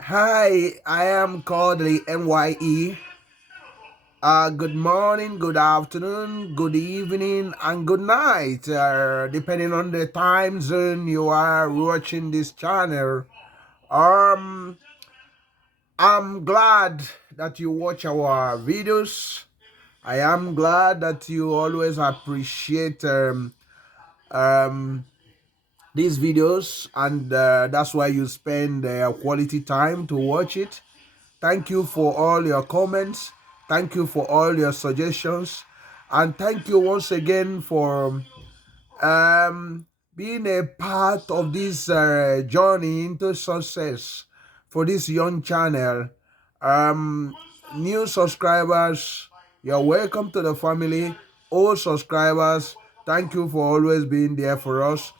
Hi, I am Kodili-nye. Good morning, good afternoon, good evening, and good night, depending on the time zone you are watching this channel. Um, I'm glad that you watch our videos. I am glad that you always appreciate um, these videos, and that's why you spend quality time to watch it. Thank you for all your comments. Thank you for all your suggestions. And thank you once again for being a part of this journey into success for this young channel. Um, New subscribers, you're welcome to the family. Old subscribers, thank you for always being there for us.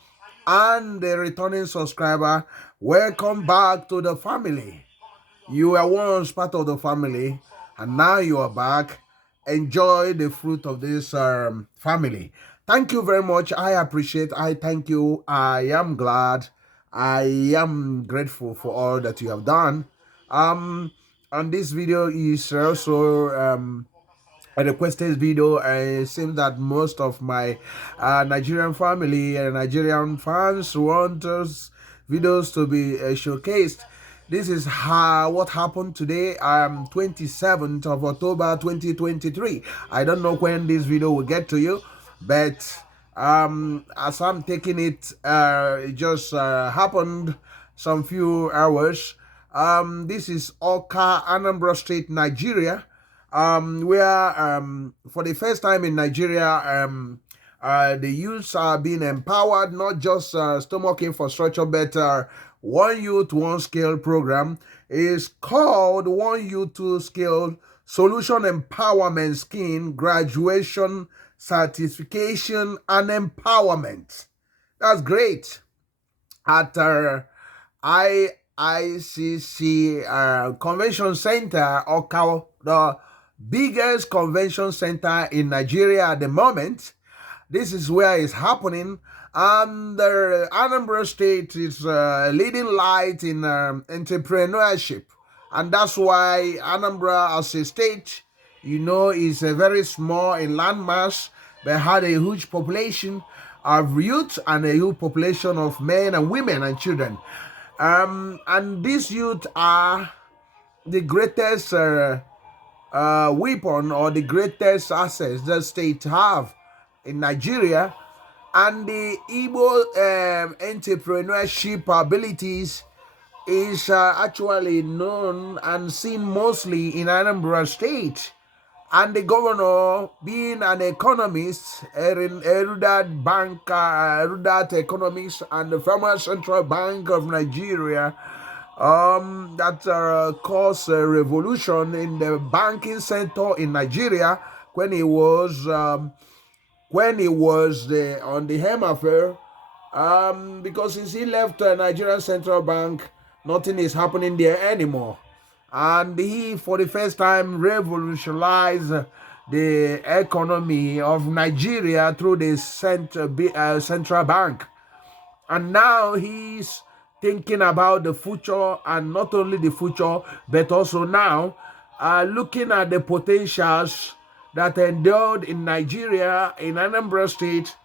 And the returning subscriber, welcome back to the family. You were once part of the family, and now you are back. Enjoy the fruit of this family. Thank you very much. I appreciate. I thank you. I am glad. I am grateful for all that you have done. And this video is also a requested video. It seems that most of my Nigerian family and Nigerian fans want us videos to be showcased. This is what happened today, 27th of October 2023. I don't know when this video will get to you, but as I'm taking it, it just happened some few hours. This is Awka Anambra State, Nigeria, where for the first time in Nigeria, the youths are being empowered, not just stomach infrastructure, but one youth, one skill program is called One Youth, Two Skill Solution Empowerment Scheme, Graduation, Certification, and Empowerment. That's great. At IICC Convention Center, Awka, the biggest convention center in Nigeria at the moment. This is where it's happening, and the Anambra State is leading light in entrepreneurship, and that's why Anambra as a state, is very small in landmass, but had a huge population of youth and a huge population of men and women and children. And these youth are the greatest weapon or the greatest assets the state have in Nigeria, and the Igbo entrepreneurship abilities is actually known and seen mostly in Anambra State. And the governor, being an economist, erudite banker, erudite economist, and the former Central Bank of Nigeria, that caused a revolution in the banking sector in Nigeria when he was on the Hem affair. Because since he left Nigerian Central Bank, nothing is happening there anymore. And he, for the first time, revolutionized the economy of Nigeria through the central bank. And now he's thinking about the future, and not only the future, but also now looking at the potentials that endured in Nigeria, in Anambra State,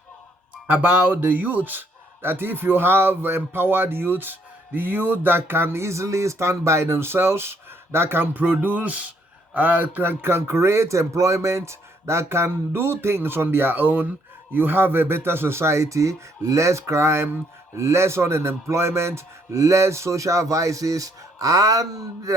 about the youth, that if you have empowered youth, the youth that can easily stand by themselves, that can produce, can create employment, that can do things on their own, you have a better society, less crime, less unemployment, less social vices, and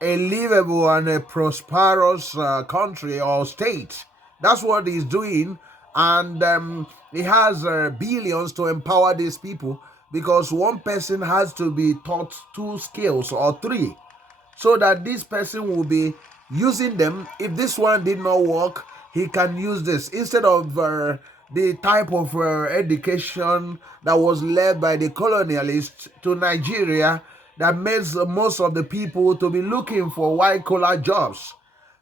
a livable and a prosperous country or state. That's what he's doing, and he has billions to empower these people, because one person has to be taught two skills or three, so that this person will be using them. If this one did not work, he can use this instead of the type of education that was led by the colonialists to Nigeria, that makes most of the people to be looking for white collar jobs.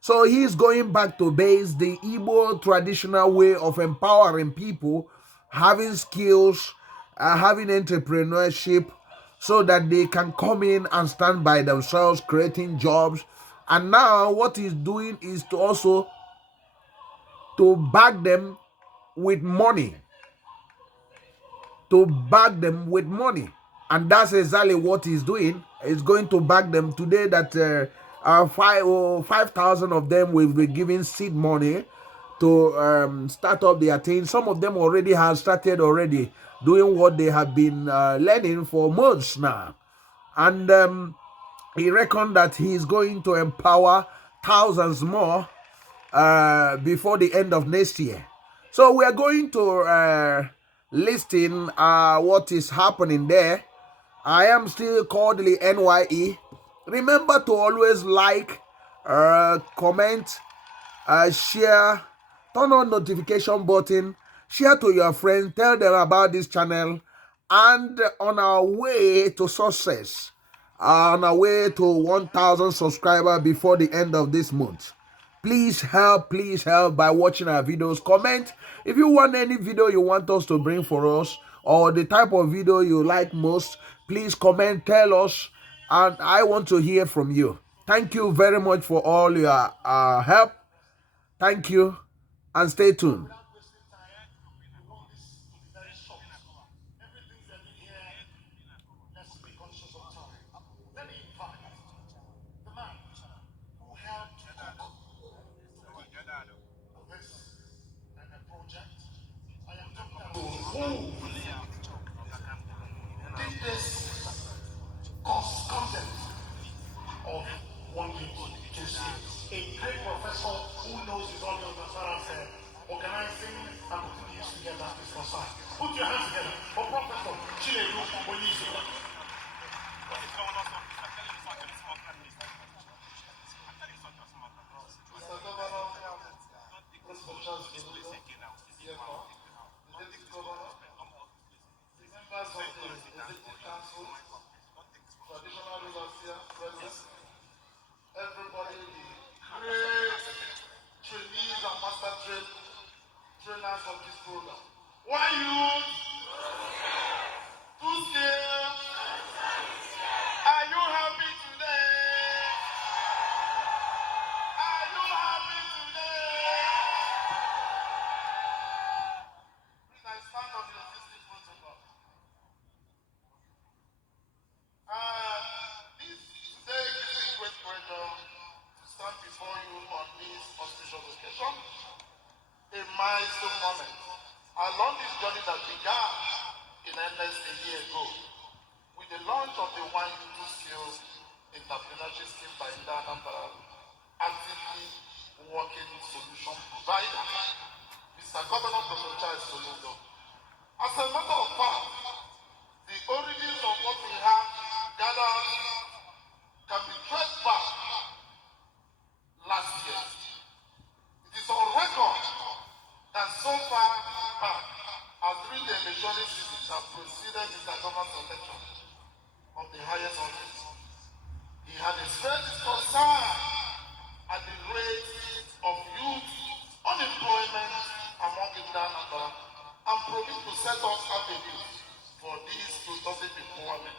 So he's going back to base the Igbo traditional way of empowering people, having skills, having entrepreneurship, so that they can come in and stand by themselves, creating jobs. And now what he's doing is to also to back them with money, to back them with money. And that's exactly what he's doing. He's going to back them today. That 5,000 of them will be giving seed money to start up their thing. Some of them already have started already doing what they have been learning for months now. And he reckoned that he is going to empower thousands more before the end of next year. So we are going to listen what is happening there. I am still Kodili-nye. Remember to always like, comment, share, turn on notification button, share to your friends, tell them about this channel, and on our way to success, on our way to 1,000 subscribers before the end of this month. Please help by watching our videos. Comment if you want any video you want us to bring for us, or the type of video you like most. Please comment, tell us, and I want to hear from you. Thank you very much for all your help. Thank you, and stay tuned. Of one people, two skills. A great professor who knows his audience as far as organizing and putting things together is concerned. Put your hands together for Professor Chinedu Onyizo. Members of the Executive Council, traditional rulers here present, everybody, the great trainees and master trainers of this program. Why you? Two skills. Are you happy today? Are you happy today? Please, I stand on the existing protocol. Today gives me great pleasure to stand before you on this auspicious occasion, a milestone moment. Along this journey that began in earnest a year ago, with the launch of the One You Two Skills entrepreneurship scheme by Awka Anambra, actively working solution provider, Mr. Governor Dr. Charles Soludo. As a matter of fact, the origins of what we have gathered can be traced back last year. It is on record that so far back, as during the electoral season that preceded the governor's election of the highest office, he had expressed his concern at the rate of youth unemployment among the Anambra and promised to set us avenues for this inclusive empowerment.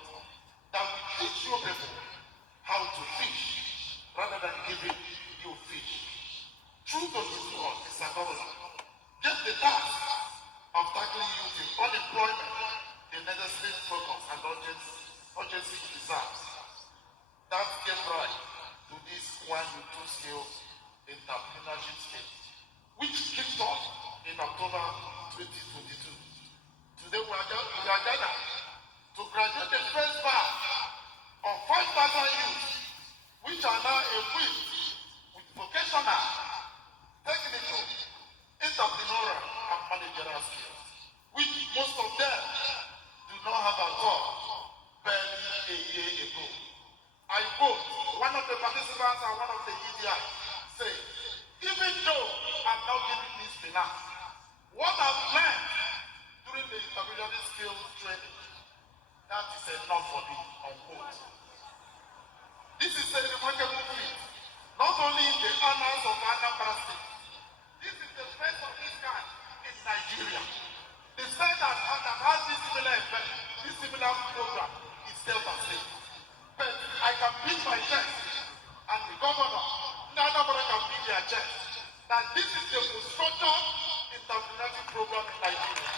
That we teach you people how to fish rather than giving you fish. Through the use Mr. Governor, get the task of tackling youth in unemployment, the necessary focus and urgency deserves. That gave rise to this One You Two Skills entrepreneurship scheme, which kicked off in October 2022. Today we are gathered to graduate the first batch of 5,000 youth, which are now equipped with vocational, technical, entrepreneurial, and managerial skills, which most of them do not have at all barely a year ago. I quote one of the participants and one of the EDI say, even though I'm not giving this finance, what I've learned during the intermediate skills training, that is enough for me, unquote. This is a remarkable feat, not only in the annals of Anambra State. This is the first of its kind in Nigeria. The state that has this similar effect, this similar program, is the can beat my chest, and the governor, Anambra can beat their chest, that this is the most structured entrepreneurship program in Nigeria.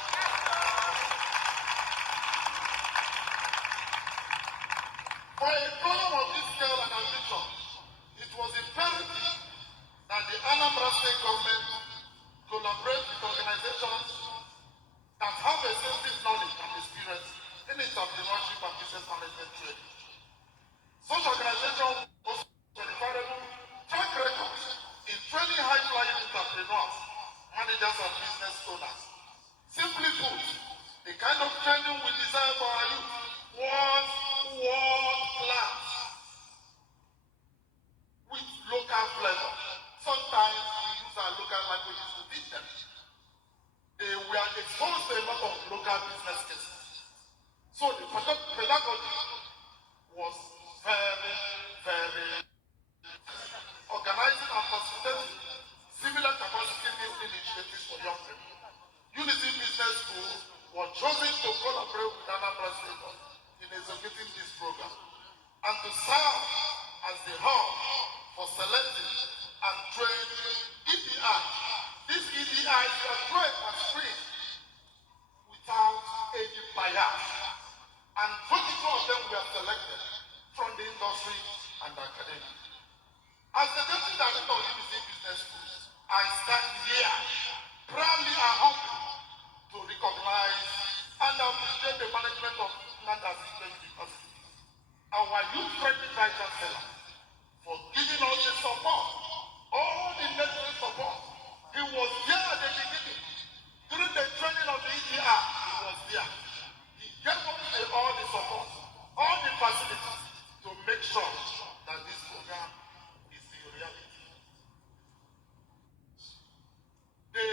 For a program of this scale and ambition, it was imperative that the Anambra State government collaborate with organizations that have extensive knowledge and experience in entrepreneurship and business management training. Such organizations also verifiable track records in training high-flying entrepreneurs, managers, and business owners. Simply put, the kind of training we desire for our youth was world class with local flavor. Sometimes we use our local languages to teach them. They were exposed to a lot of local business cases. So the pedagogy was very, very organizing and facilitating similar capacity building initiatives for young people. Unity Business School was chosen to collaborate with Anambra State in executing this program and to serve as the hub for selecting and training EDI. These EDIs were trained and screened without any bias, and 22 of them were selected from the industry and academia. As the Deputy Director of UBC Business School, I stand here proudly and humble to recognize and appreciate the management of Nandasi University, our youth-friendly Vice Chancellor, for giving us the support, all the necessary support. He was here at the beginning. During the training of the ETR, he was there. He gave us all the support, all the facilities to make sure that this program is a reality. The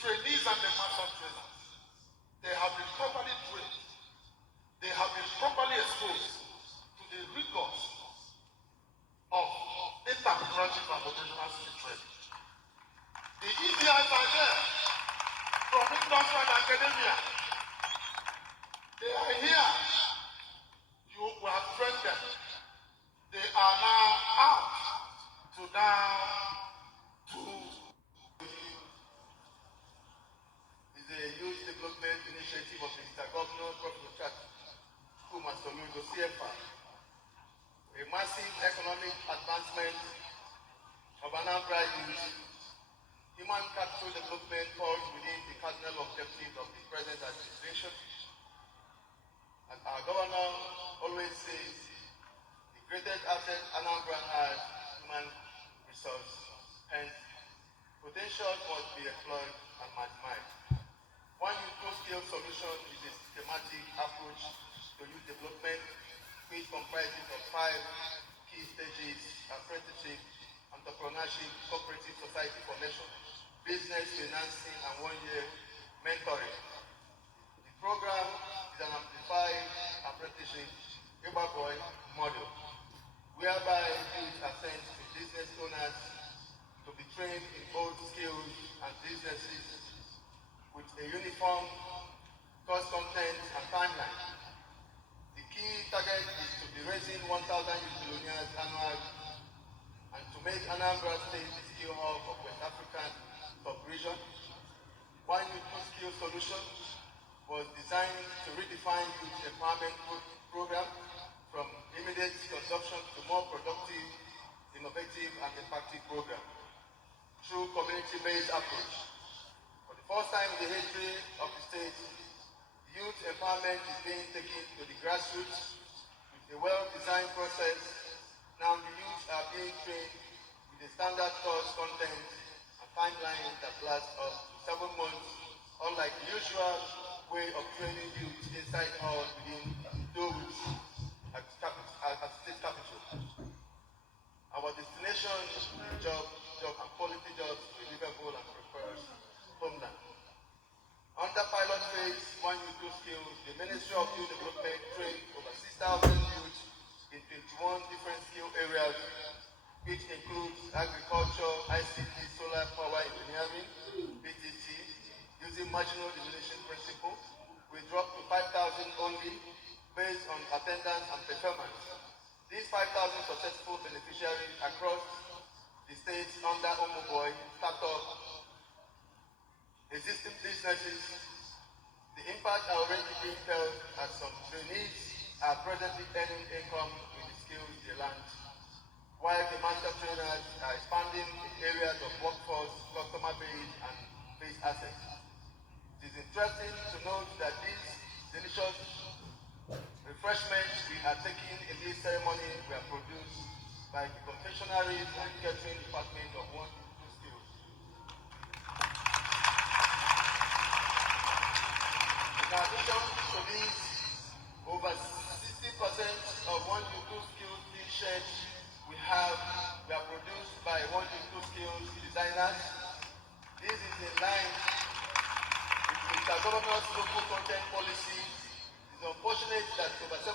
trainees and the master trainers, they have been properly trained. They have been properly exposed to the rigors of entrepreneurship and vocational skill training. The EDIs are there from industry and academia. They are here. You will have trained them. They are now out to is a youth development initiative of Mr. Governor Professor Soludo Empowers, a massive economic advancement of Anambra youth. Human capital development falls within the cardinal objectives of the present administration. As our governor always says, the greatest asset Anambra has human resource, hence potential must be explored and maximized. One skill solution is a systematic approach to youth development, which comprises of 5 key stages: apprenticeship, entrepreneurship, cooperative society formation, business financing, and 1-year mentoring. The program is an amplified apprenticeship boy model, whereby youth are sent to business owners to be trained in both skills and businesses with a uniform course content and timeline. The key target is to be raising 1,000 youth billionaires annually and to make Anambra State the skill hub of West African sub-region. One youth skill solution was designed to redefine youth empowerment program from immediate consumption to more productive, innovative, and effective program through community-based approach. For the first time in the history of the state, youth empowerment is being taken to the grassroots with a well-designed process. Now the youth are being trained with a standard course content and timeline that lasts up to 7 months, unlike the usual way of training youth inside halls within those at state capital. Our destination is job and quality jobs to livable and prosperous homeland. Under pilot phase 1 youth skills, the Ministry of Youth Development trained over 6,000 youth in 21 different skill areas, which includes agriculture, ICT, solar power engineering, BTC, using marginal elimination principle. We dropped to 5,000 only based on attendance and performance. These 5,000 successful beneficiaries across the states under Omuboy, startup, existing businesses, the impact are already being felt as some trainees are presently earning income with the skills they learned, while the master trainers are expanding in areas of workforce, customer base, and base assets. It is interesting to note that these delicious refreshments we are taking in this ceremony were produced by the confectionaries and catering department of One Two Skills. In addition to these, over 60% of One Two Skills t-shirts we are produced by One Two Skills designers. This is in line with Mr. Governor's local content policy. It is unfortunate that over 70%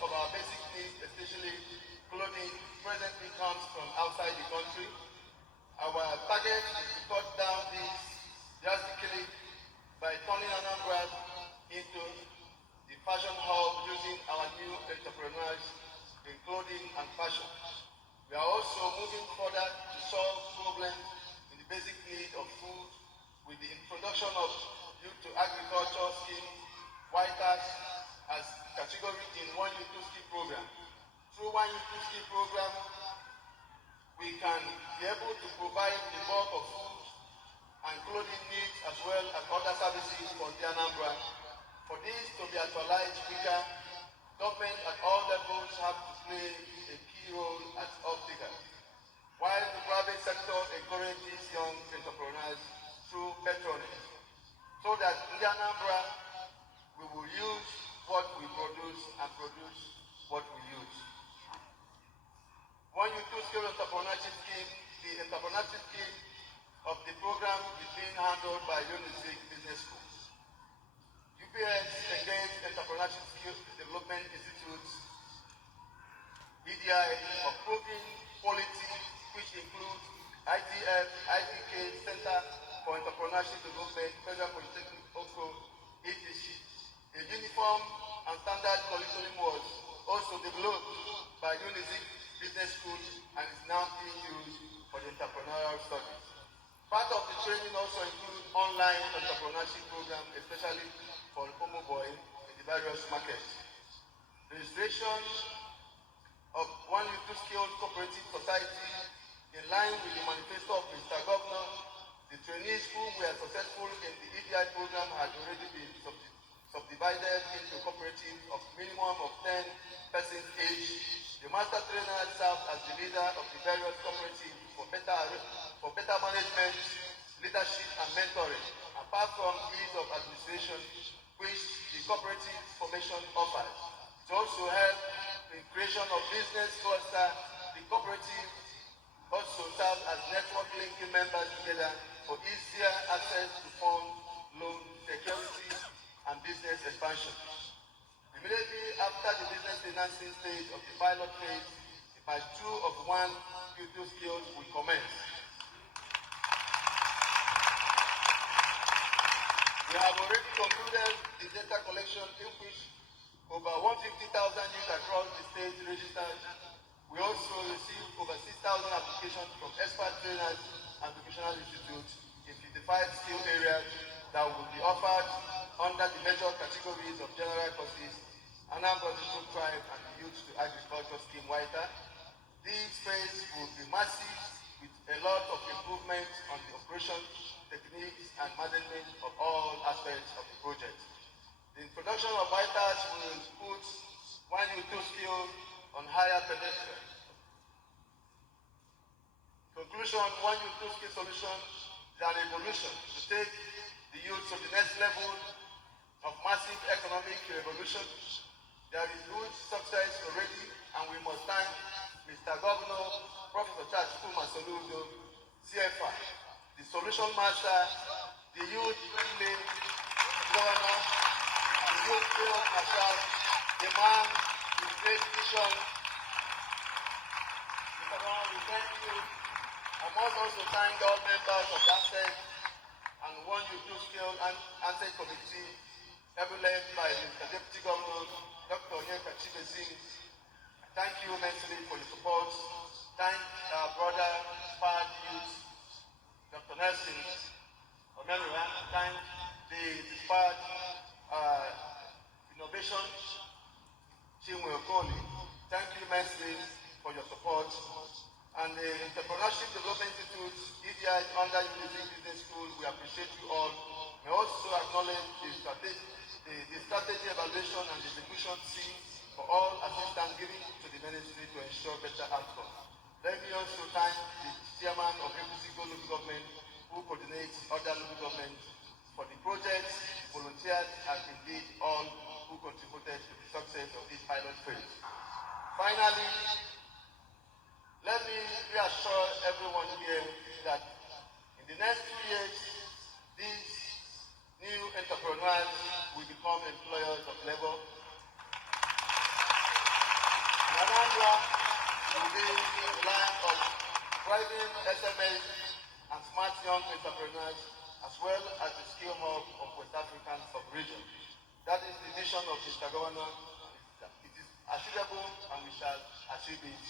of our basic needs, especially clothing, presently comes from outside the country. Our target is to cut down this drastically by turning Anambra into the fashion hub using our new entrepreneurs in clothing and fashion. We are also moving further to solve problems in the basic need of food with the introduction of youth to agriculture scheme, whiters as category in One Youth Skill program. Through One Youth Skill program, we can be able to provide the bulk of food and clothing needs as well as other services for the Anambra. For this to be actualized quicker, government at all levels have to play a key role as off-takers, while the private sector encourages young entrepreneurs through patronage, so that in the Anambra we will use what we produce and produce what we use. One Youth Skill Entrepreneurship Scheme, the entrepreneurship scheme of the program is being handled by UNICEF Business Schools. UPS engaged Entrepreneurship Skill Development Institutes, EDI, of proving quality, which includes ITF, ITK, Center for Entrepreneurship Development, Federal Polytechnic, OCO, etc. A uniform and standard curriculum was also developed by UNICEF Business School and is now being used for the entrepreneurial studies. Part of the training also includes online entrepreneurship program, especially for Omuboy in the various markets. Registration of One Youth Skills Cooperative Society in line with the manifesto of Mr. Governor. The trainees who were successful in the EDI program had already been subdivided into cooperatives of minimum of 10 persons each. The master trainer served as the leader of the various cooperatives for better management, leadership, and mentoring, apart from ease of administration, which the cooperative formation offers. To also help in creation of business cluster, the cooperative also serves as network linking members together for easier access to funds, loans, security, and business expansion. Immediately after the business financing stage of the pilot phase, the phase 2 of One Youth Skills will commence. We have already concluded the data collection in which over 150,000 youth across the state registered. We also received over 6,000 applications from expert trainers and vocational institutes in 55 skill areas that will be offered under the major categories of general courses, Anambra Digital Tribe, and the Youth to Agriculture Scheme Whiter. These phases will be massive with a lot of improvements on the operations, techniques, and management of all aspects of the project. The introduction of Whiters will put One Youth Skill on higher pedestal. Conclusion, One Youth Skill solution is an evolution to take the youth to the next level of massive economic revolution. There is huge success already, and we must thank Mr. Governor, Professor Soludo, CFR, the solution master, the youth governor, the youth field marshal, the man with great vision. Mr. Governor, we thank you. I must also thank all members of the ANSET and One Youth Skill and ANSET Committee, heavily led by Mr. Deputy Governor, Dr. Awka Anambra Nigeria, Thank you immensely for your support. Thank our brother, Spad Youth, Dr. Nelson Omenua. Thank the Spad Innovation Chinwe Okoli. Thank you immensely for your support. And the Entrepreneurship Development Institute, EDI under Unity Business School, we appreciate you all. We also acknowledge the strategy evaluation and execution team for all assistance given to the ministry to ensure better outcomes. Let me also thank the chairman of APC local government who coordinates other local governments for the projects, volunteers, and indeed all who contributed to the success of this pilot phase. Finally, let me reassure everyone here that in the next 2 years, these new entrepreneurs will become employers of labor. Anambra will be the line of thriving SMEs and smart young entrepreneurs, as well as the skill hub of West African sub-region. That is the vision of Mr. Governor. It is achievable and we shall achieve it.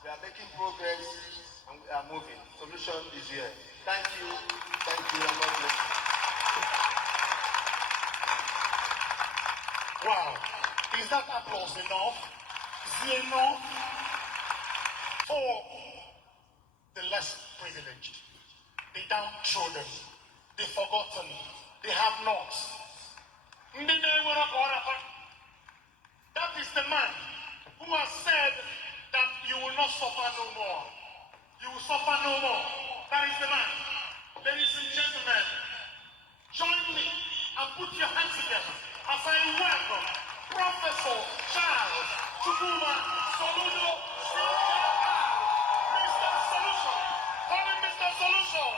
We are making progress and we are moving. Solution is here. Thank you, and God bless you. Wow. Is that applause enough? Is it enough for the less privileged, the downtrodden, the forgotten, the have-nots? That is the man who has said that you will not suffer no more. You will suffer no more. That is the man. Ladies and gentlemen, join me and put your hands together as I welcome Professor Charles Chukuma Soludo Empowers, Mr. Solution. Call him Mr. Solution.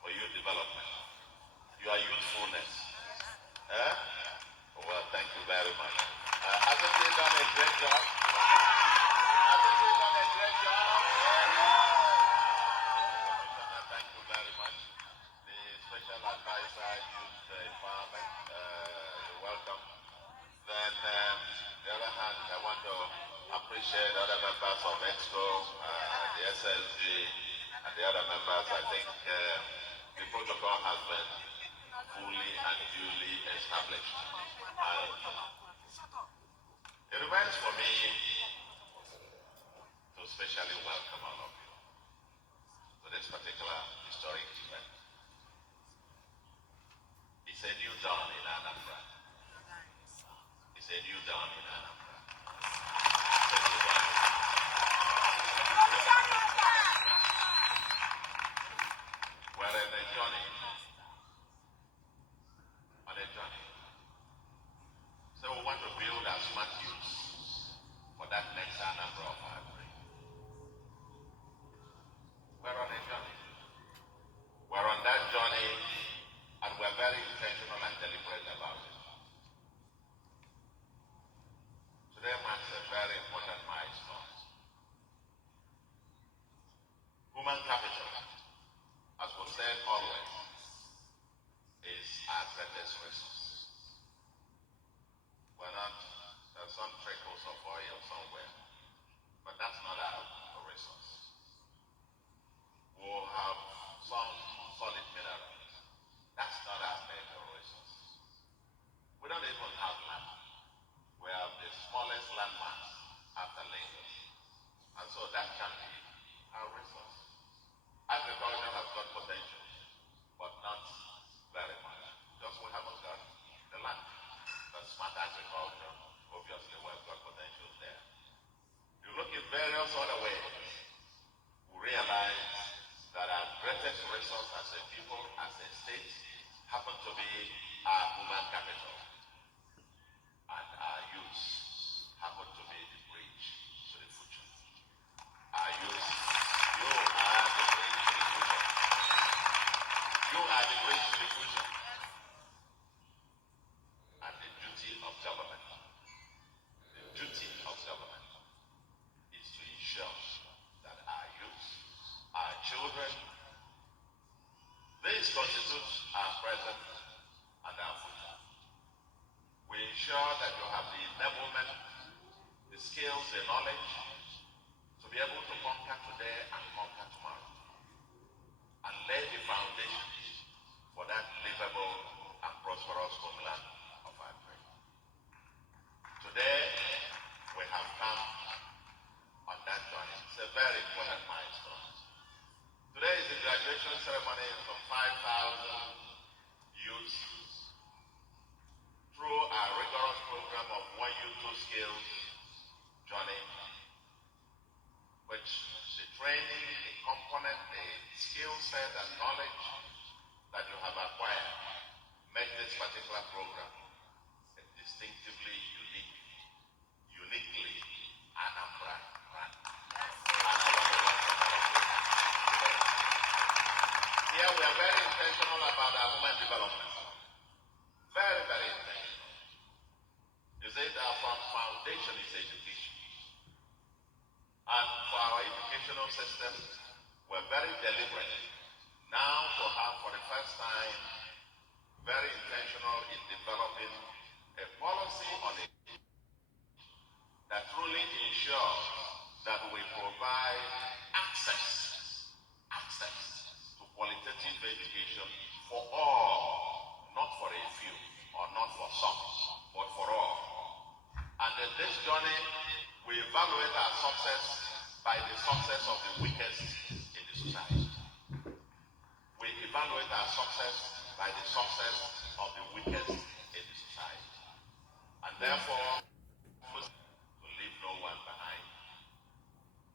For youth development, your youthfulness. Well, thank you very much. Hasn't he done a great job? Hasn't he done a great job? Commissioner, thank you very much. The special advisor, youth empowerment, you're welcome. Then, on the other hand, I want to appreciate other members of EXCO, the SSG, and the other members. I think the protocol has been fully and duly established. And it remains for me to specially welcome all of you to this particular historic event. It's a new dawn in Anambra. It's a new dawn in Anambra. It's a new dawn. We're on a journey. So we want to build our smart youths for that next Anambra of our dream. We're on a journey. We're on that journey and we're very intentional and deliberate about it. Today marks a very important milestone. Human capital, as we said always, is our greatest resource. We're not, there's some trickles of oil somewhere, but that's not our resource. We'll have some solid minerals. That's not our major resource. We We don't even have land. We have the smallest landmass after Lagos. And so that can be our resource. Agriculture has got potential, but not very much. Just we haven't got the land. But smart agriculture, obviously, we've got potential there. You look in various other ways, we realize that our greatest resource as a people, as a state, happen to be our human capital. And our youth happen to be the bridge to the future. Our youth, you are the bridge to the future. You are the bridge to the future. And the duty of government is to ensure that our youth, our children, these constitute our present and our future. We ensure that you have the enablement, the skills, the knowledge to be able to conquer today and conquer tomorrow, and lay the foundation for that livable and prosperous homeland of our dream. Today, we have come on that journey. It's a very important milestone. Today is the graduation ceremony of 5,000 youths through our rigorous program of One Youth, Two Skills journey, which the training, the component, the skill set and knowledge that you have acquired make this particular program a distinctively uniquely Anambra brand. And I want to welcome all of you today. Here we are very intentional about our human development. Very, very intentional. You see, our foundation is education. And for our educational system, we're very deliberate now to have, for the first time, very intentional in developing a policy on it that truly ensures that we provide access to qualitative education for all, not for a few or not for some, but for all. And in this journey, we evaluate our success by the success of the weakest in the society. We evaluate our success by the success of the weakest in the society. And therefore, to leave no one behind,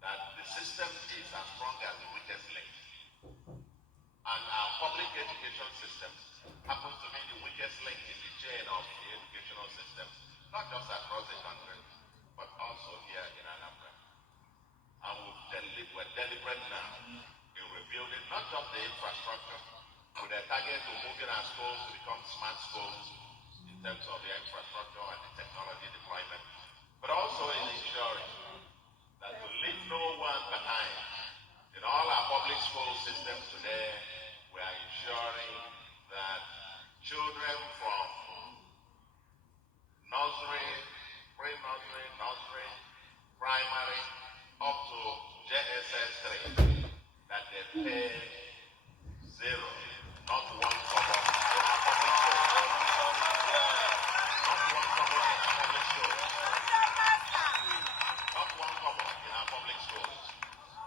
that the system is as strong as the weakest link. And our public education system happens to be the weakest link in the chain of the educational system, not just across the country, but also here in Anambra. And we're deliberate now in rebuilding not just the infrastructure, with a target to moving our schools to become smart schools in terms of the infrastructure and the technology deployment, but also in ensuring that to leave no one behind. In all our public school systems today, we are ensuring that children from nursery, pre-nursery, nursery, primary, up to JSS 3, that they pay zero, not one kobo in our public schools. Not one kobo in our public schools. Not one kobo in our public schools.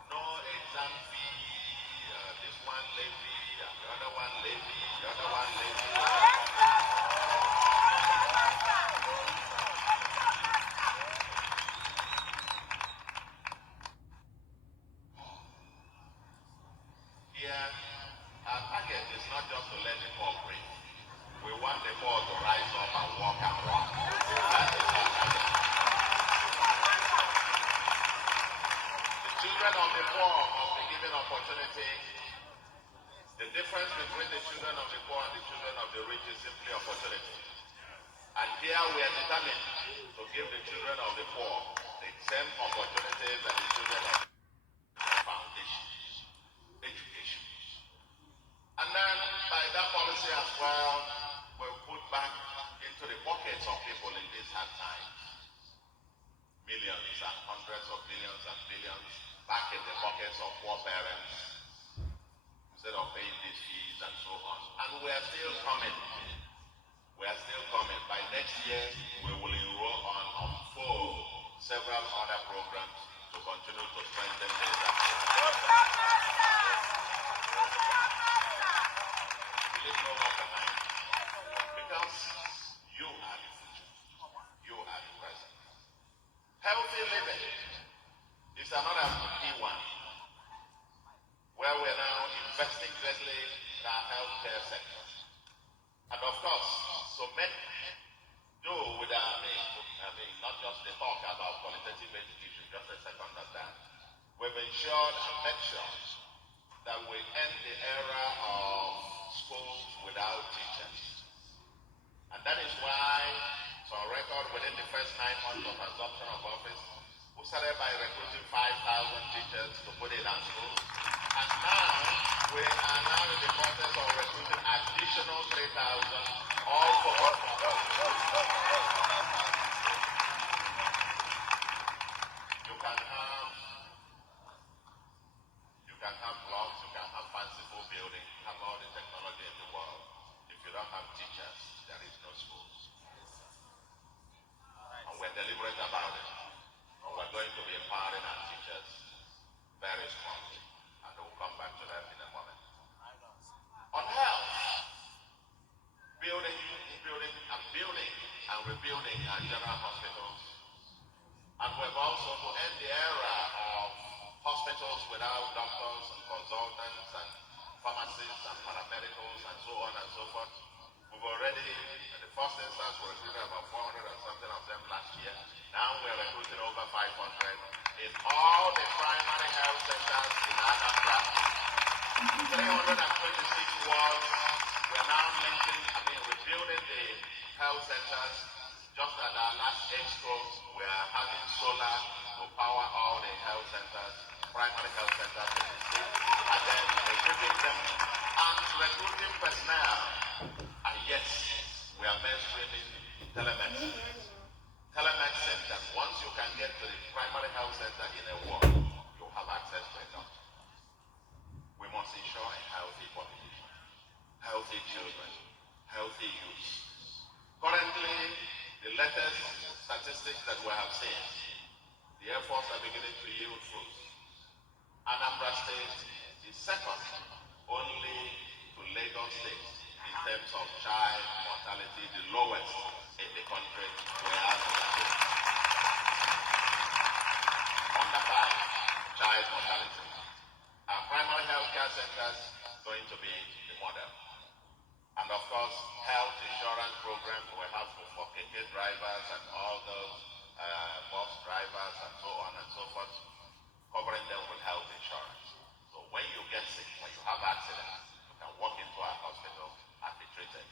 No exam fee, this one levy, the other one levy, the other one levy. Here, our target is not just to let the poor breathe. We want the poor to rise up and walk and walk. That is our target. The children of the poor must be given opportunity. The difference between the children of the poor and the children of the rich is simply opportunity. And here we are determined to give the children of the poor the same opportunities that the children of the foundation, education. And then by that policy as well, we'll put back into the pockets of people in these hard times millions and hundreds of millions and billions back in the pockets of poor parents instead of paying these fees and so on. And we are still coming. We are still coming. By next year, we will enroll on full several other programs to continue to strengthen this. We leave no one behind because you are the future. You are the present. Healthy living is another key one where we are now investing greatly in our healthcare sector. And of course, to make do with our not just the talk about qualitative education, just a second of that. We've ensured and made sure that we end the era of schools without teachers. And that is why, for record, within the first 9 months of assumption of office, we started by recruiting 5,000 teachers to put in our schools. And now, we are now in the process of recruiting additional 3,000, all for you can have blocks, you can have fanciful buildings, have all the technology in the world. If you don't have teachers, there is no schools. And we're deliberate about it. And we're going to be empowering our teachers very strongly. And we'll come back to that in a moment. On health, building and rebuilding our general hospitals. And we've also to end the era of hospitals without doctors and consultants and pharmacists and paramedicals and so on and so forth. We've already, in the first instance, we recruited about 400 and something of them last year. Now we're recruiting over 500 in all the primary health centers in Anambra. 326 wards. We're now rebuilding the health centers. Just at our last expo, we are having solar to power all the health centers, primary health centers in the state, and then equipping them and recruiting personnel. And yes, we are mainstreaming telemedicine. Telemedicine that once you can get to the primary health center in a ward, you have access to a doctor. We must ensure a healthy population, healthy children, healthy youth. Currently, the latest statistics that we have seen, the efforts are beginning to yield fruits. Anambra State is second only to Lagos State in terms of child mortality, the lowest in the country. Under 5 child mortality. Our primary health care centers going to be the model. And of course, health insurance programs we have for KK drivers and all those bus drivers and so on and so forth, covering them with health insurance. So when you get sick, when you have accidents, you can walk into our hospital and be treated.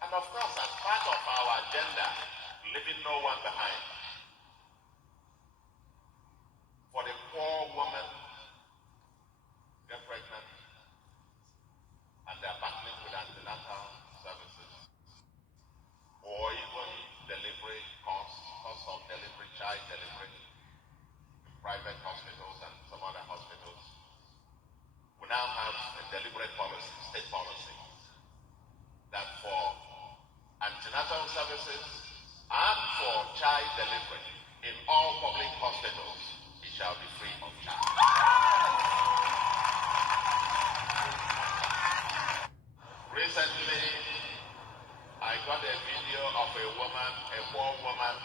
And of course, as part of our agenda, leaving no one behind, for the poor woman get pregnant and they're battling with antenatal services, or even delivery cost of delivery, child delivery in private hospitals and some other hospitals. We now have a deliberate policy, state policy, that for antenatal services and for child delivery in all public hospitals, it shall be free of charge. Recently, I got a video of a woman, a poor woman,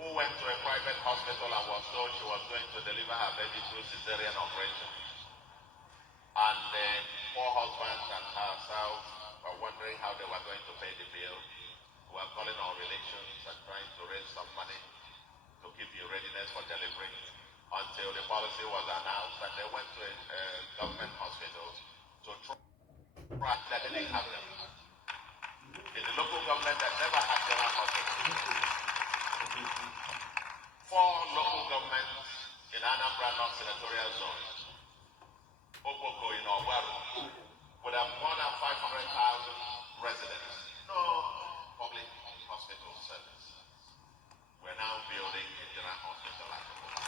who went to a private hospital and was told she was going to deliver her baby through cesarean operation. And the poor husband and herself were wondering how they were going to pay the bill. We were calling our relations and trying to raise some money to keep in readiness for delivery until the policy was announced, and they went to a government hospital to try that they didn't have them. In the local government that never had general hospitals. 4 local governments in Anambra North Senatorial Zone, Okoko in Ogwaru, would have more than 500,000 residents. No public hospital service. We're now building a general hospital at Okoko.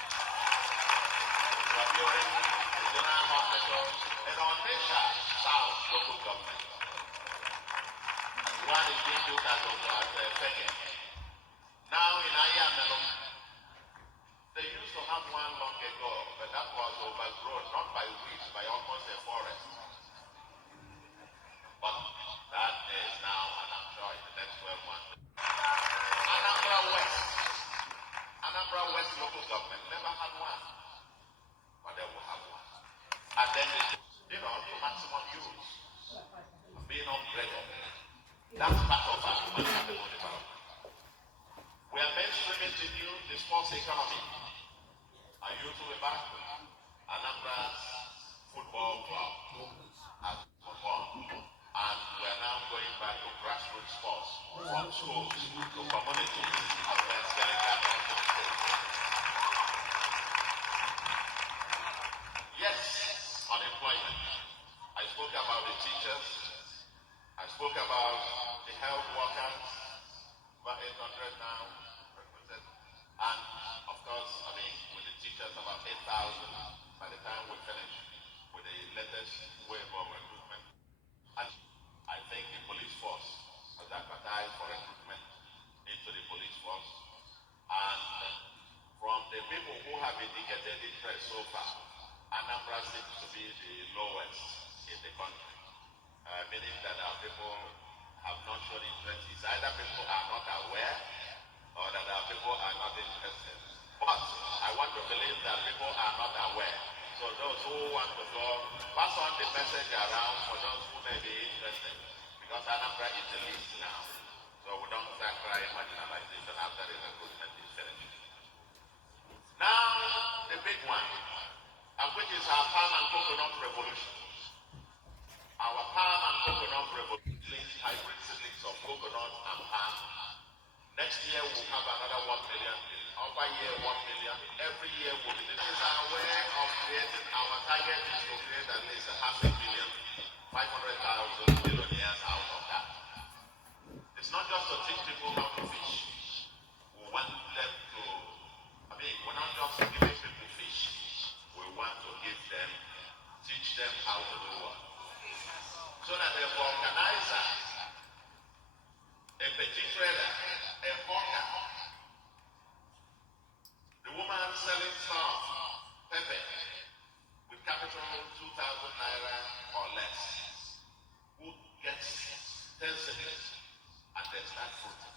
We're building a general hospital in Onitsha South local government. One is being built at Feke. Now in Ayamelum, they used to have one long ago, but that was overgrown, not by weeds, by almost a forest. But that is now, and I'm sure in the next 12 months. Anambra West local government never had one, but they will have one. And then, to maximum use, being upgraded. That's part of our human capital development. We are mainstreaming to new the sports economy. I used to be back. Anambra's football club has performed. And we are now going back to grassroots sports, from schools to communities, and we are scaling that onto the state. Yes, unemployment. I spoke about the teachers. I spoke about the health workers, about 800 now recruited. And of course, with the teachers, about 8,000 by the time we finish with the latest wave of recruitment. And I think the police force has advertised for recruitment into the police force. And from the people who have indicated interest so far, Anambra seems to be the lowest in the country, meaning that our people have not shown interest. It's either people are not aware or that our people are not interested. But I want to believe that people are not aware. So those who want to go, pass on the message around for those who may be interested, because Anambra is the least now. So we don't start crying marginalization after the recruitment is finished. Now, the big one, and which is our palm and coconut revolution. Our palm and coconut revolution, hybrid seedlings of coconut and palm. Next year we'll have another 1 million. Over year 1 million. Every year we'll be. This is our way of creating. Our target is to create at least 500 million, 500,000 millionaires out of that. It's not just to teach people how to fish. We want them to. We're not just giving people fish. We want to teach them how to do what. So that the organizer, a petit trader, a hawker, the woman selling stuff, pepper, with capital 2,000 naira or less, who gets 10 seconds and then start fruiting,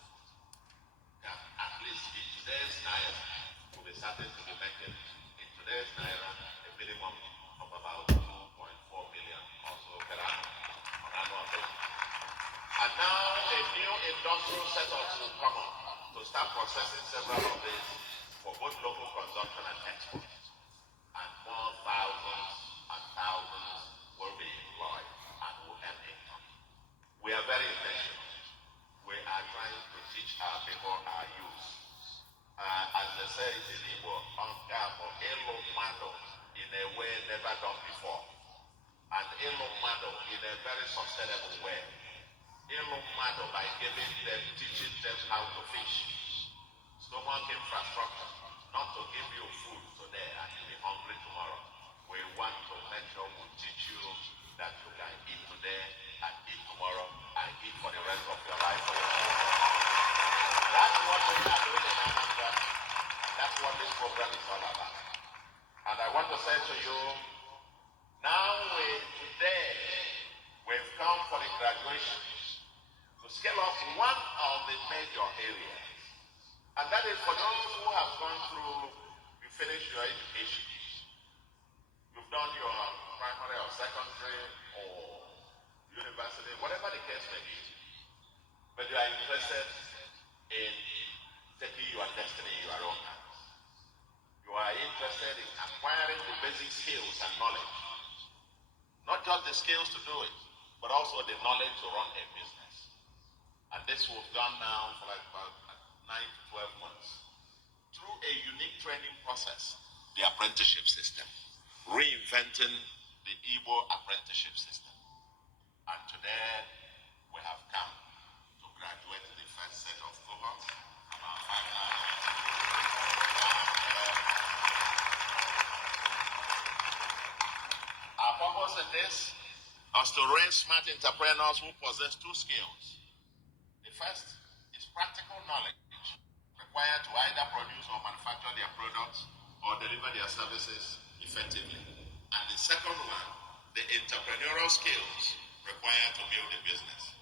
can at least in today's naira, will be starting to be making in today's naira a minimum of about 2.4 million or so per annum on annual basis. And now a new industrial setup will come up to start processing several of these for both local consumption and export. And more thousands and thousands will be employed and will earn income. We are very intentional. We are trying to teach our people, our youth. As they say in Igbo, in a way never done before. And in a very sustainable way. By giving them, teaching them how to fish. Stomach infrastructure, not to give you food today and you'll be hungry tomorrow. We want to make sure we teach you that you can eat today and eat tomorrow and eat for the rest of your life. That's what we are doing in Anambra. That's what this program is all about. And I want to say to you, now today, we've come for the graduation to scale up one of the major areas. And that is for those who have gone through, you finished your education. You've done your primary or secondary or university, whatever the case may be. But you are interested in taking your destiny in your own hands. You are interested in acquiring the basic skills and knowledge. Not just the skills to do it, but also the knowledge to run a business. And this we've done now for like about 9 to 12 months through a unique training process, the apprenticeship system, reinventing the Igbo apprenticeship system. And today we have come to graduate the first set of cohorts, about 5,000. Our purpose in this was to raise smart entrepreneurs who possess two skills: first is practical knowledge required to either produce or manufacture their products or deliver their services effectively. And the second one, the entrepreneurial skills required to build a business.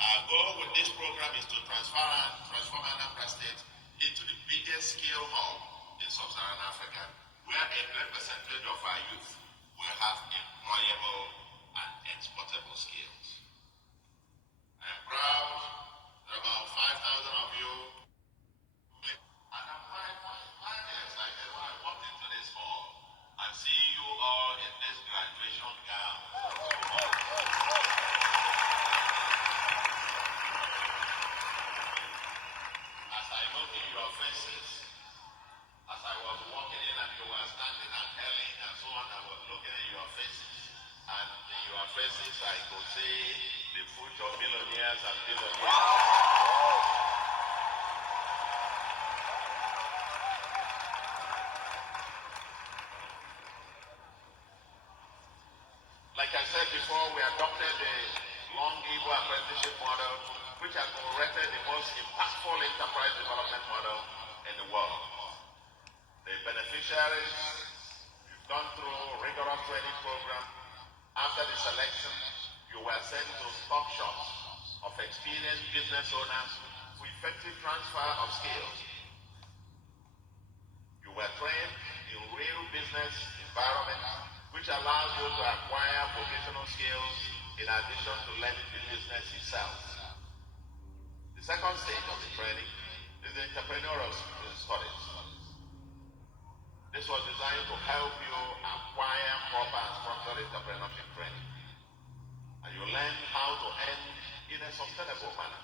Our goal with this program is to transform Anambra State into the biggest skill hub in sub-Saharan Africa, where a great percentage of our youth will have employable and exportable skills. I am proud that about 5,000 of you, and I'm quite excited when I walked into this hall and see you all in this graduation gown. As I look in your faces, as I was walking in and you were standing and hailing and so on, I was looking in your faces. And in your faces, I could see the future millionaires and billionaires. Like I said before, we adopted the long Igbo apprenticeship model, which has been rated the most impactful enterprise development model in the world. The beneficiaries, you've gone through a rigorous training program. After the selection, you were sent to stock shops of experienced business owners for effective transfer of skills. You were trained in real business environment, which allows you to acquire vocational skills in addition to learning the business itself. The second stage of the training is the entrepreneurial studies. This was designed to help you acquire proper and structured entrepreneurship training. And you learn how to earn in a sustainable manner.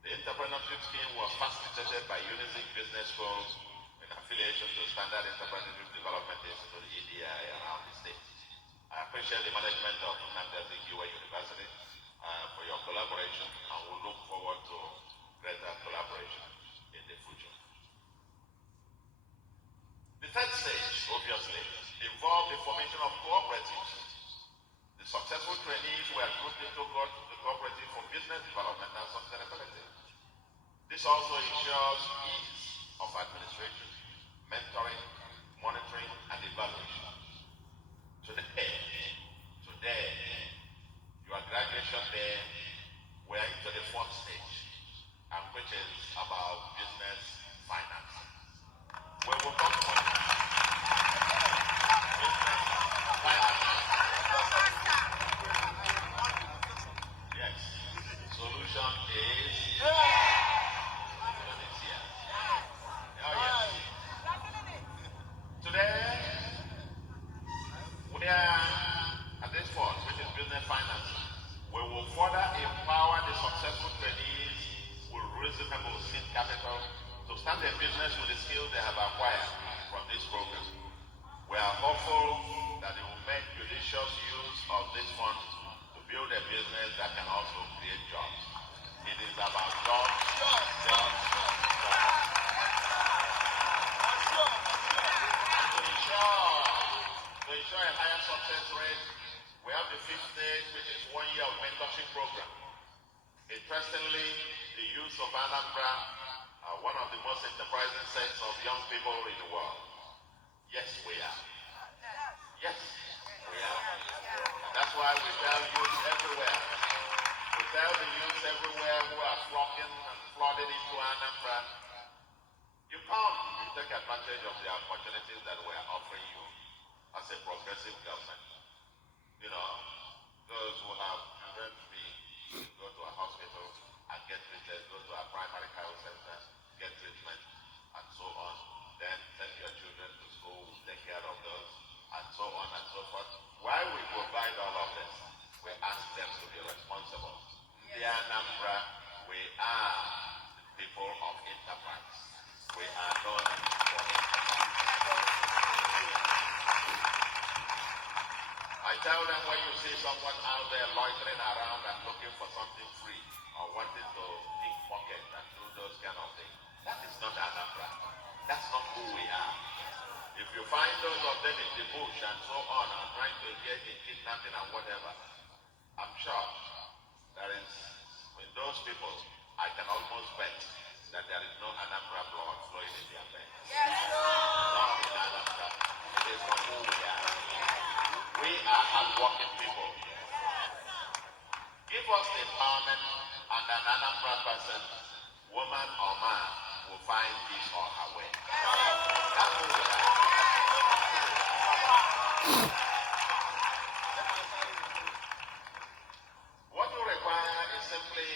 The entrepreneurship scheme was facilitated by Unisic Business Schools in affiliation to Standard Entrepreneurship Development Institute, EDI, around the state. I appreciate the management of Nnamdi Azikiwe University for your collaboration, and we look forward to greater collaboration in the future. The third stage, obviously, involved the formation of cooperatives. The successful trainees were grouped into the cooperative for business development and sustainability. This also ensures ease of administration, mentoring, monitoring, and evaluation. Today, your graduation day, we're into the fourth stage, and which is about business finance. We will talk about business finance. Yes, solution is here. Oh yes. Today, we are at this point, which is business finance. We will further empower the successful trainees with reasonable seed capital to start a business with the skills they have acquired from this program. We are hopeful that they will make judicious use of this fund to build a business that can also create jobs. It is about jobs, jobs. And to ensure a higher success rate, we have the fifth stage, which is 1 year of mentorship program. Interestingly, the youth of Anambra are one of the most enterprising sets of young people in the world. Yes, we are. Yes, we are. And that's why we tell youth everywhere. We tell the youth everywhere who are flocking and flooding into Anambra, you come, you take advantage of the opportunities that we are offering you as a progressive government. You know, those who have children to be, go to a hospital and get treated, go to a primary health center, get treatment, and so on. Then send your children to school, take care of those, and so on and so forth. While we provide all of this, we ask them to be responsible. The Anambra, we are the people of enterprise. We are known for enterprise. I tell them when you see someone out there loitering around and looking for something free or wanting to pickpocket and do those kind of things, that is not Anambra. That's not who we are. If you find those of them in the bush and so on and trying to engage in kidnapping and whatever, I'm sure there is With those people, I can almost bet that there is no Anambra blood flowing in their veins. Not in Anambra. It is from who we are. We are hardworking people. Give us the empowerment and an Anambra person, woman or man, will find his or her way. That's who we are. What you require is simply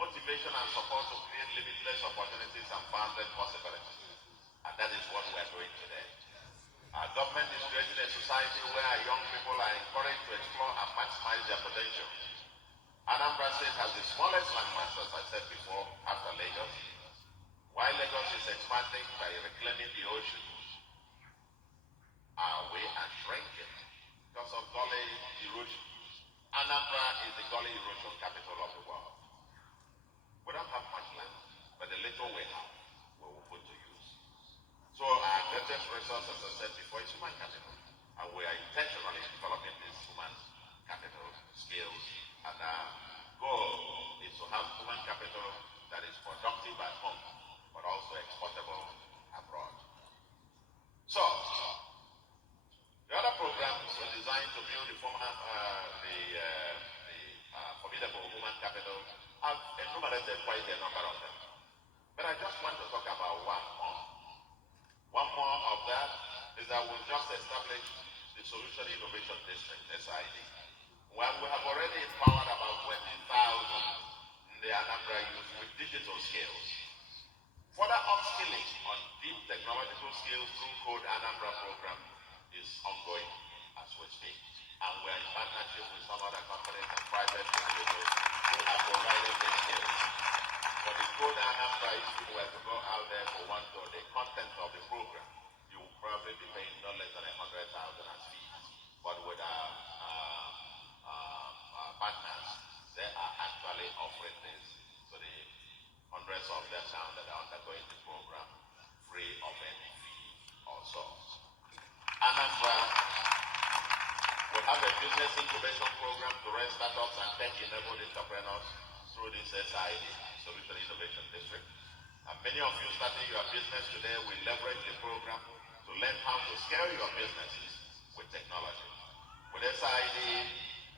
motivation and support to create limitless opportunities and boundless possibilities. And that is what we are doing today. Our government is creating a society where our young people are encouraged to explore and maximize their potential. Anambra State has the smallest landmass, as I said before, after Lagos. While Lagos is expanding by reclaiming the ocean, we are shrinking because of gully erosion. Anambra is the gully erosion capital of the world. We don't have much land, but the little we have, we will put to use. So our greatest resource, as I said before, is human capital. And we are intentionally developing this human capital skills. And our goal is to have human capital that is productive at home, but also exportable abroad. So, the other programs were designed to build the formidable human capital. I've enumerated quite a number of them. But I just want to talk about one more. One more of that is that we've just established the Solution Innovation District, SID. Well, we have already empowered about 20,000 in the Anambra youth with digital skills. Further upskilling on deep technological skills through Code Anambra program is ongoing as we speak. And we're in partnership with some other companies and private individuals who have provided these skills. For the Code Anambra, if you were to go out there for one door, the content of the program, you will probably be paying no less than 100,000 as fees. But with our partners, they are actually offering this to the hundreds of them now that are undergoing the program free of any fee or so. Anambra will have a business incubation program to raise startups and tech-enabled entrepreneurs through this SID, Solution Innovation District. And many of you starting your business today will leverage the program to learn how to scale your businesses with technology. With SID,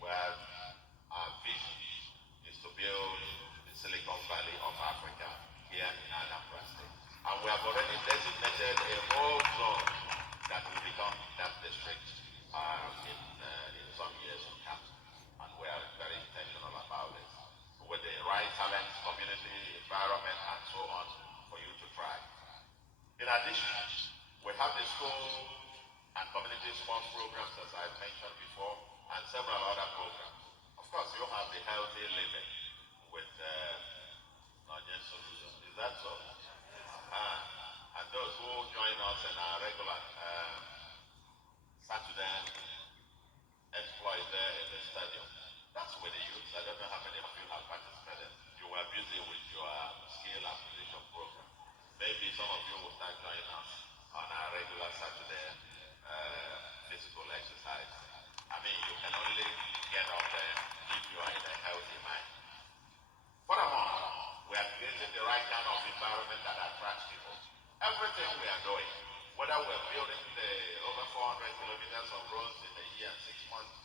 where our vision is to build the Silicon Valley of Africa here in Anambra State. And we have already designated a whole zone that will become that district in some years to come. And we are very intentional about it. With the right talent, community, environment, and so on for you to try. In addition, we have the school and community sports programs, as I've mentioned before, and several other programs. Of course, you have the healthy living with Soludo. Is that so? And those who join us in our regular Saturday exploit there in the stadium. That's with the youth. I don't know how many of you have participated. You were busy with your skill acquisition program. Maybe some of you will start joining us on our regular Saturday physical exercise. I mean, you can only get up there if you are in a healthy mind. Furthermore, we are creating the right kind of environment that attracts people. Everything we are doing, whether we're building the over 400 kilometers of roads in a year and 6 months,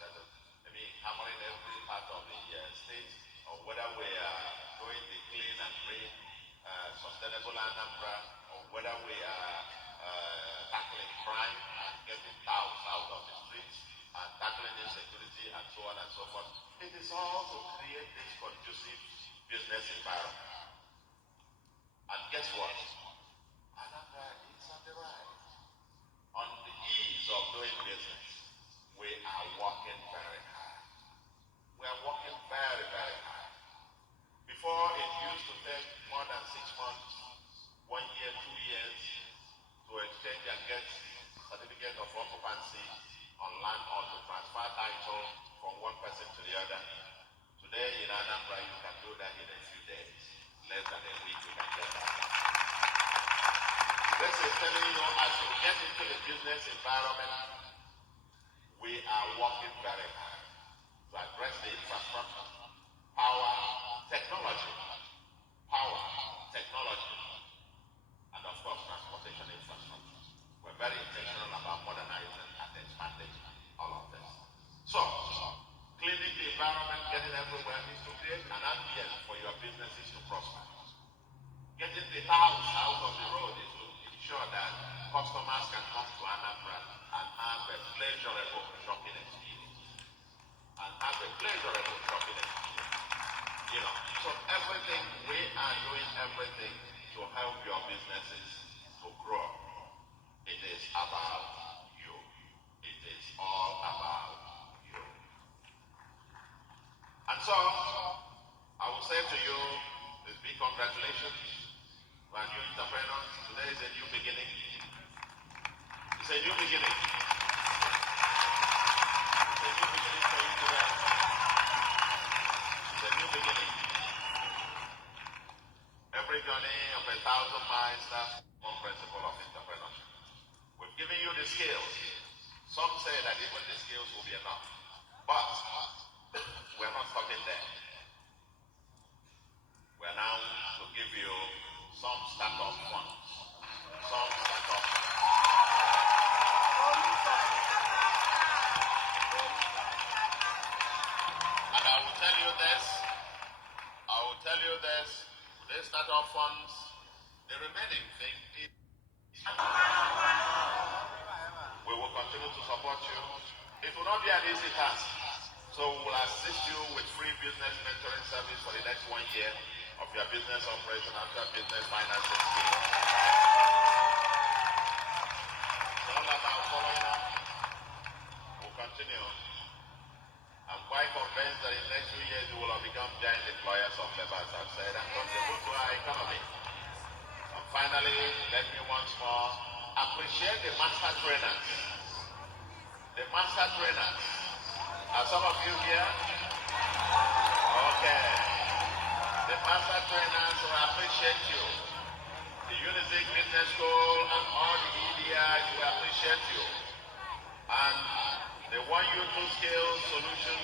hammering every part of the state, or whether we are doing the clean and green, sustainable Anambra, or whether we are tackling crime and getting cows out of the streets, and tackling insecurity and so on and so forth. It is all to create this conducive business environment. And guess what? Anambra is on the rise. On the ease of doing business, we are working very hard. We are working very, very hard. Before, it used to take more than 6 months, 1 year, 2 years to exchange and get certificate of occupancy on land or to transfer title from one person to the other. Today in Anambra, you can do that in a few days. Less than a week, you can get that. This is telling you, as you get into the business environment, we are working very hard to address the infrastructure, power, technology, power, technology, and of course transportation infrastructure. We're very intentional about modernizing and expanding all of this. So, cleaning the environment, getting everywhere is to create an ambience for your businesses to prosper. Getting the house out of the road is to ensure that customers can come to Anambra and have a pleasurable shopping experience. So everything, we are doing everything to help your businesses to grow. It is about you. It is all about you. And so, I will say to you, this big congratulations to our new entrepreneurs. Today is a new beginning. It's a new beginning. It's a new beginning for you today. It's a new beginning. Every journey of 1,000 miles starts one principle of entrepreneurship. We've given you the skills. Some say that even the skills will be enough. But we're not stopping there. We're now to give you some startup funds. Some startup funds. And I will tell you this, these startup funds, the remaining thing is we will continue to support you. It will not be an easy task. So we will assist you with free business mentoring service for the next 1 year of your business operation after business financing scheme. It's all about following up. We'll continue. I'm quite convinced that in the next 2 years you will have become giant employers of labor, as I've said, and contribute to our economy. And finally, let me once more appreciate the master trainers. The master trainers. Are some of you here? Okay. The master trainers will appreciate you. The Unizik Business School and all the EDIs will appreciate you. And the One You Two Skills solution,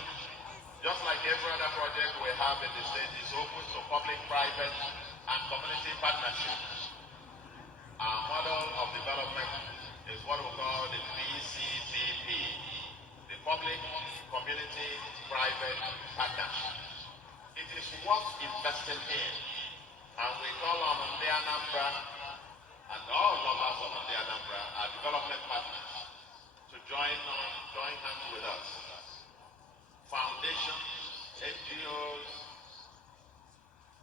just like every other project we have in the state, is open to public, private, and community partnerships. Our model of development is what we call the PCPP, the public, community, private partnership. It is worth investing in, and we call on the Anambra and all members of the Anambra, our development partners, to join hands with us. Foundations, NGOs,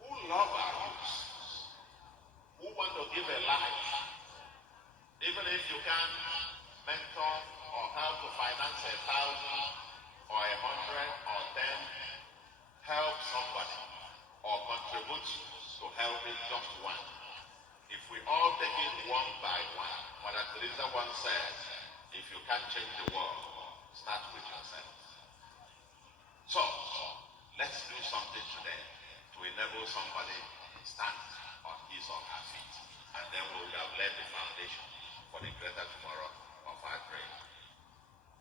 who love our youth, who want to give a life, even if you can mentor or help to finance 1,000 or 100 or 10, help somebody or contribute to helping just one. If we all take it one by one, Mother Teresa once said, if you can't change the world, start with yourself. So, let's do something today to enable somebody to stand on his or her feet, and then we will have laid the foundation for the greater tomorrow of our dream.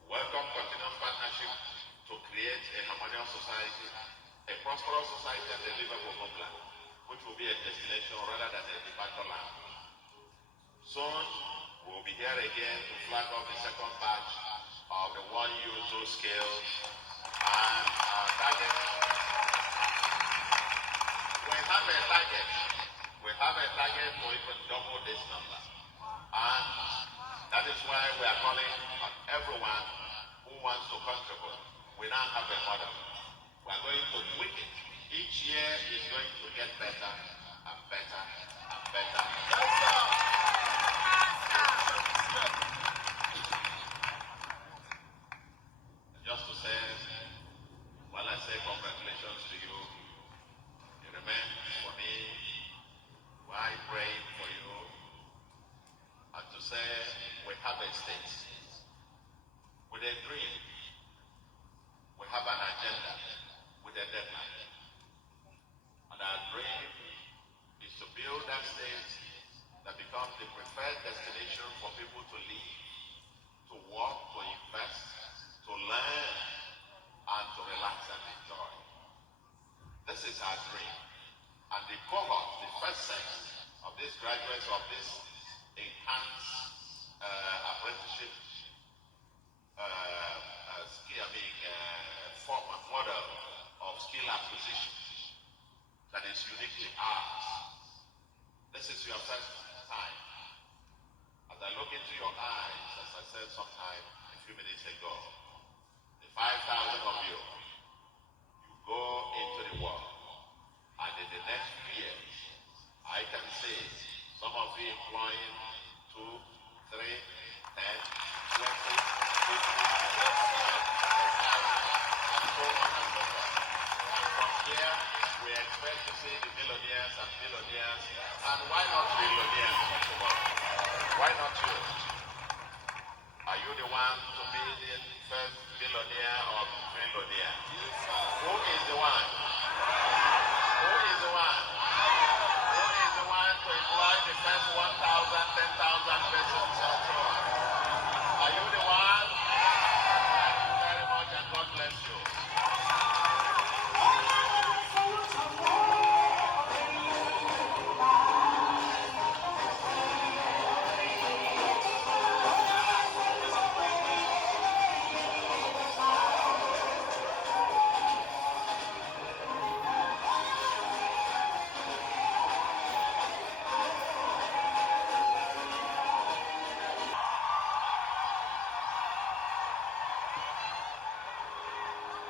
Welcome continuous partnership to create a harmonious society, a prosperous society, and a livable homeland, which will be a destination rather than a departure land. Soon, we'll be here again to flag off the second batch of the One You Two Skills, and our target, we have a target to even double this number. And that is why we are calling on everyone who wants to contribute. We now have a model. We are going to tweak it. Each year is going to get better and better and better. Just to say, while I say congratulations to you, it remains for me why I pray for you, and to say we have a state with a dream, we have an agenda with a deadline. And our dream is to build that state enhance apprenticeship skill, form a model of skill acquisition that is uniquely ours. This is your first time. As I look into your eyes, as I said sometime a few minutes ago, the 5,000 of you, you go into the world, and in the next few years, I can see some of you employing 2, 3, 10, 20, 50, and so on and so forth. From here, we expect to see the millionaires and billionaires, and why not billionaires of the world? Why not you? Are you the one to be the first billionaire or trillionaire? Who is the one? Who is the one? Who is the one to employ the first 1,000, 10,000 persons and so on? Are you the one? Thank you very much and God bless you.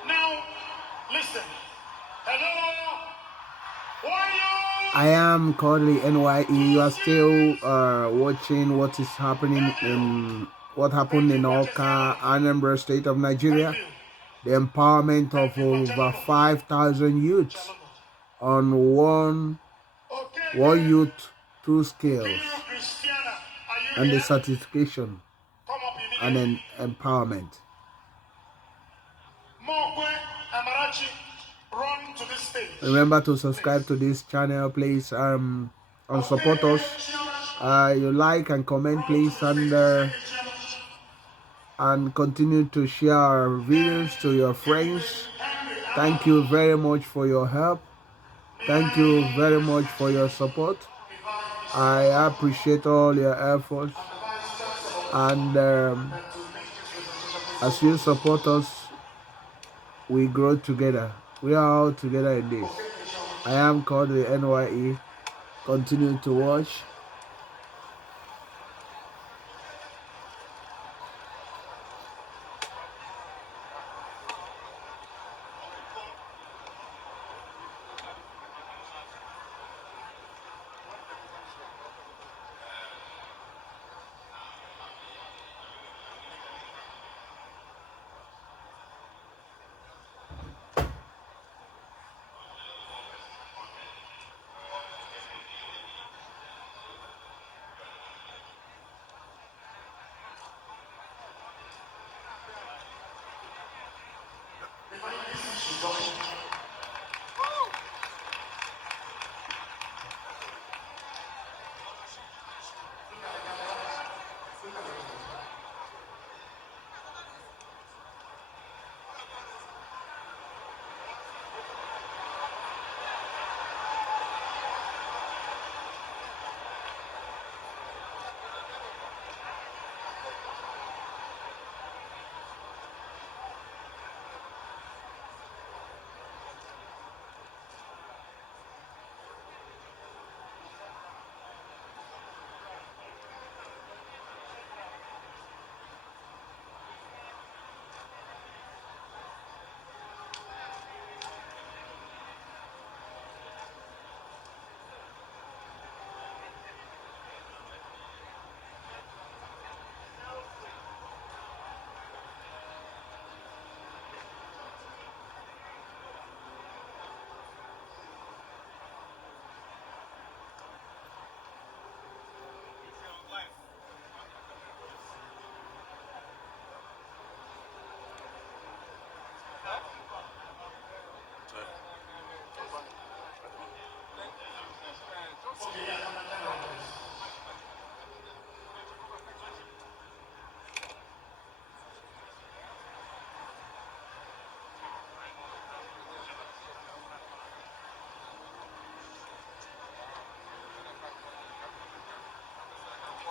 Now, listen. Hello. Who are you? I am Kodili-nye. You are still watching what is happening what happened in Awka Anambra State of Nigeria. The empowerment of over 5,000 youths on one youth, 2 skills, and the certification and an empowerment. Remember to subscribe to this channel, please, and support us. You like and comment, please, and continue to share our videos to your friends. Thank you very much for your help. Thank you very much for your support. I appreciate all your efforts, and as you support us, we grow together. We are all together in this. I am Kodili-nye. Continue to watch.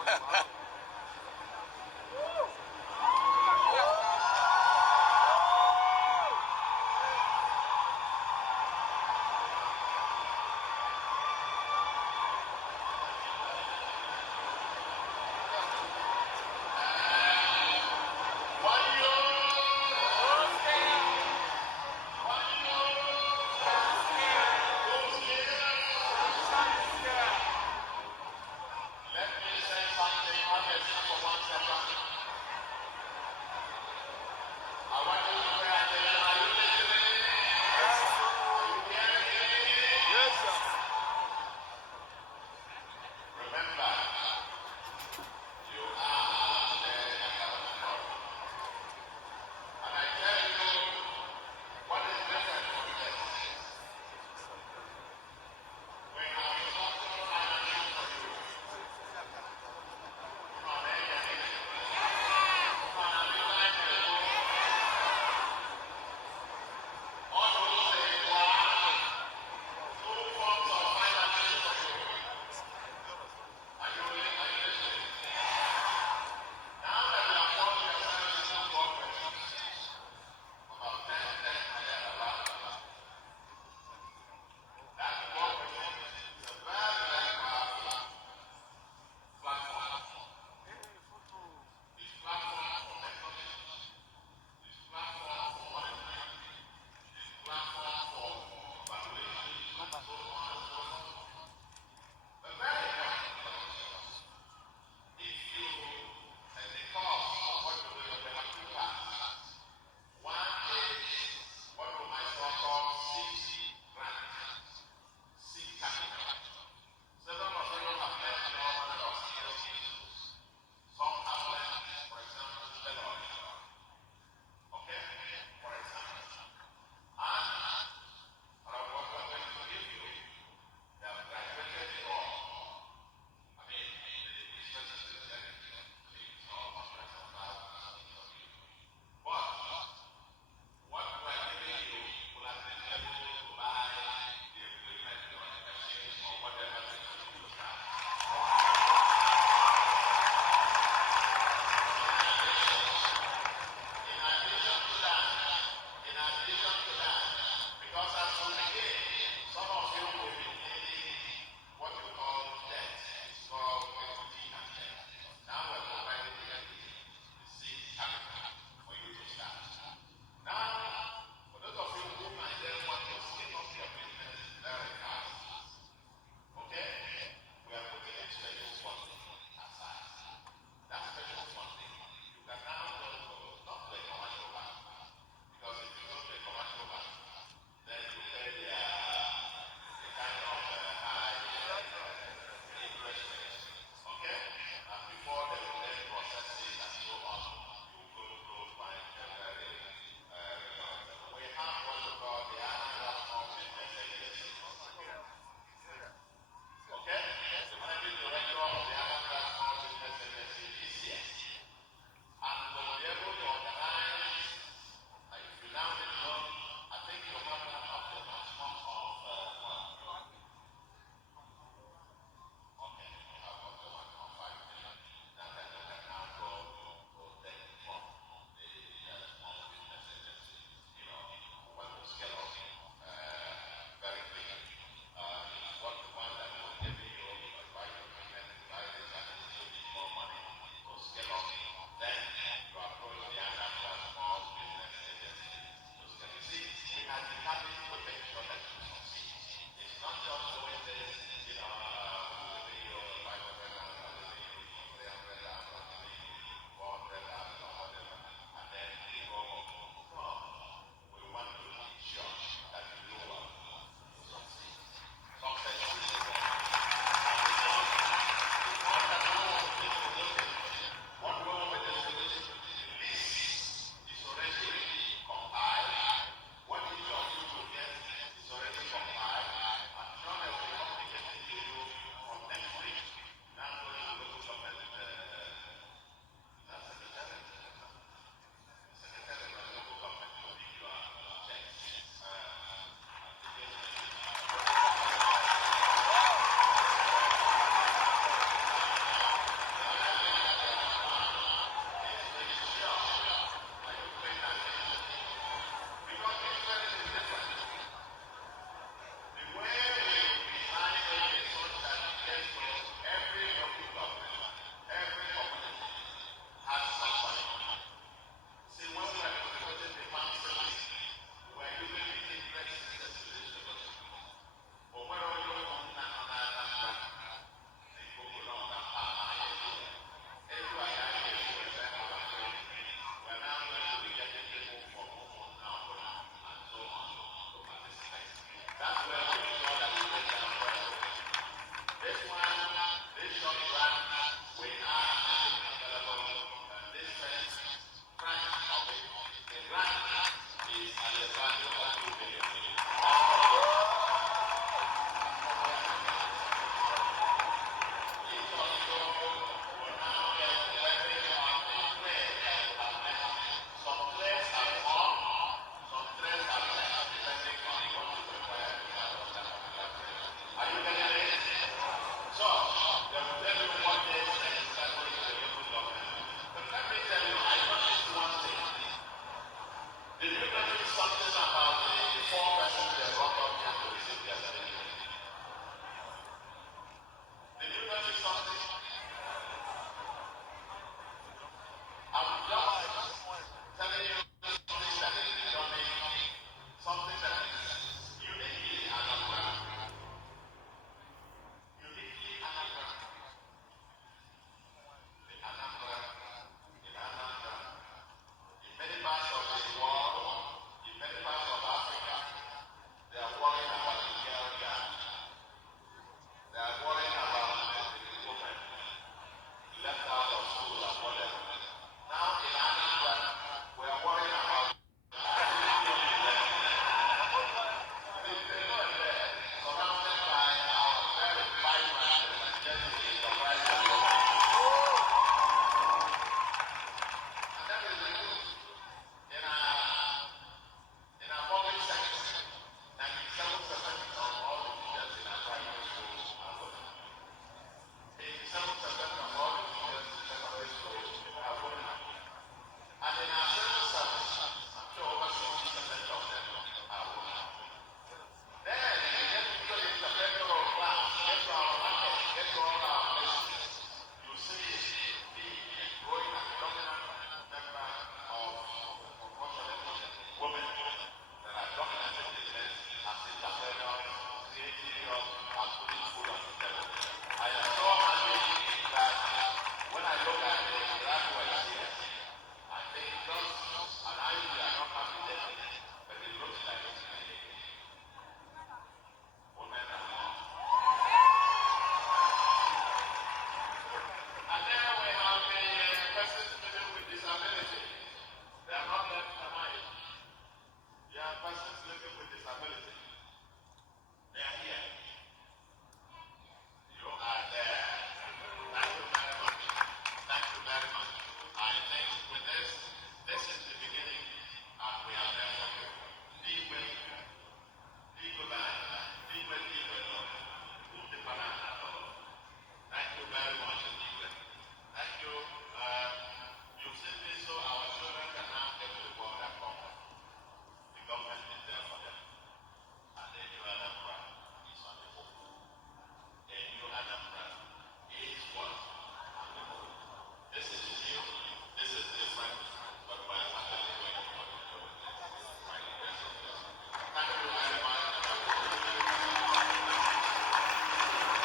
Yes,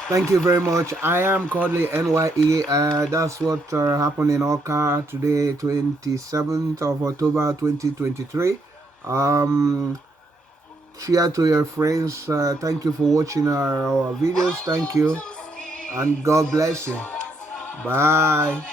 Thank you very much. I am Kodili-nye. That's what happened in Awka today, 27th of October 2023. Um, Share to your friends. Thank you for watching our videos. Thank you. And God bless you. Bye.